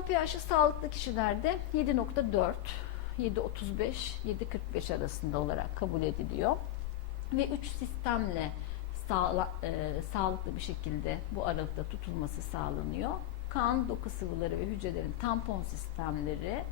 Kan pH'i sağlıklı kişilerde 7.4, 7.35, 7.45 arasında olarak kabul ediliyor. Ve 3 sistemle sağla, e, sağlıklı bir şekilde bu aralıkta tutulması sağlanıyor. Kan, doku sıvıları ve hücrelerin tampon sistemleri,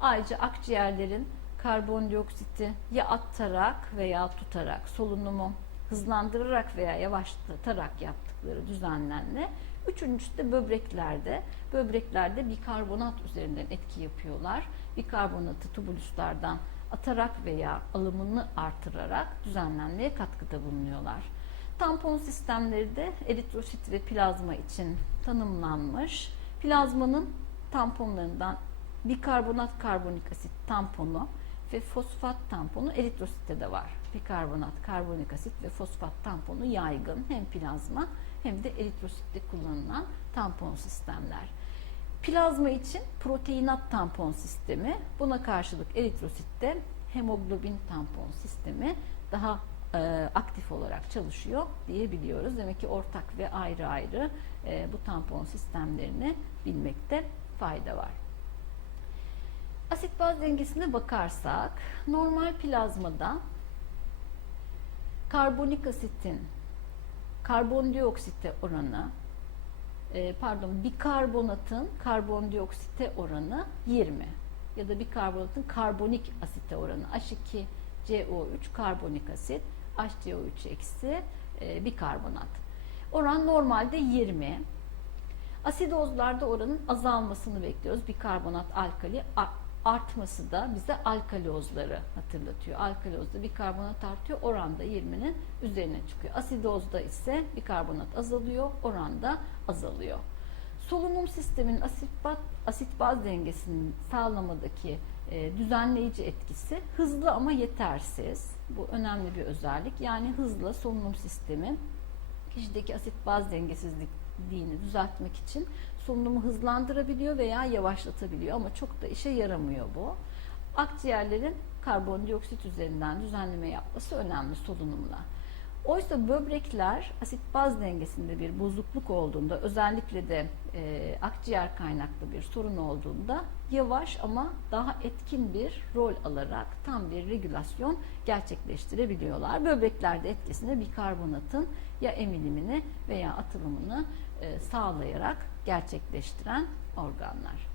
ayrıca akciğerlerin karbondioksiti ya atarak veya tutarak, solunumu hızlandırarak veya yavaşlatarak yaptıkları düzenlenme. Üçüncüsü de böbreklerde. Böbreklerde bikarbonat üzerinden etki yapıyorlar. Bikarbonatı tubulüslerden atarak veya alımını artırarak düzenlenmeye katkıda bulunuyorlar. Tampon sistemleri de eritrosit ve plazma için tanımlanmış. Plazmanın tamponlarından bikarbonat karbonik asit tamponu ve fosfat tamponu eritrositte de var. Bikarbonat, karbonik asit ve fosfat tamponu yaygın hem plazma hem de eritrositte kullanılan tampon sistemler. Plazma için proteinat tampon sistemi, buna karşılık eritrositte hemoglobin tampon sistemi daha e, aktif olarak çalışıyor diyebiliyoruz. Demek ki ortak ve ayrı ayrı e, bu tampon sistemlerini bilmekte fayda var. Asit baz dengesine bakarsak normal plazmada karbonik asitin karbondioksite oranı e, pardon bikarbonatın karbondioksite oranı 20 ya da bikarbonatın karbonik asite oranı H2CO3 karbonik asit HCO3 eksi e, bikarbonat. Oran normalde 20. Asidozlarda oranın azalmasını bekliyoruz. Bikarbonat alkali artması da bize alkalozları hatırlatıyor. Alkalozda bikarbonat artıyor, oranda 20'nin üzerine çıkıyor. Asidozda ise bikarbonat azalıyor, oranda azalıyor. Solunum sisteminin asit, asit baz dengesinin sağlamadaki e, düzenleyici etkisi hızlı ama yetersiz. Bu önemli bir özellik. Yani hızlı solunum sistemi kişideki asit baz dengesizliğini düzeltmek için solunumu hızlandırabiliyor veya yavaşlatabiliyor ama çok da işe yaramıyor bu. Akciğerlerin karbondioksit üzerinden düzenleme yapması önemli solunumla. Oysa böbrekler asit baz dengesinde bir bozukluk olduğunda özellikle de e, akciğer kaynaklı bir sorun olduğunda yavaş ama daha etkin bir rol alarak tam bir regülasyon gerçekleştirebiliyorlar. Böbreklerde etkisini bikarbonatın ya emilimini veya atılımını e, sağlayarak gerçekleştiren organlar.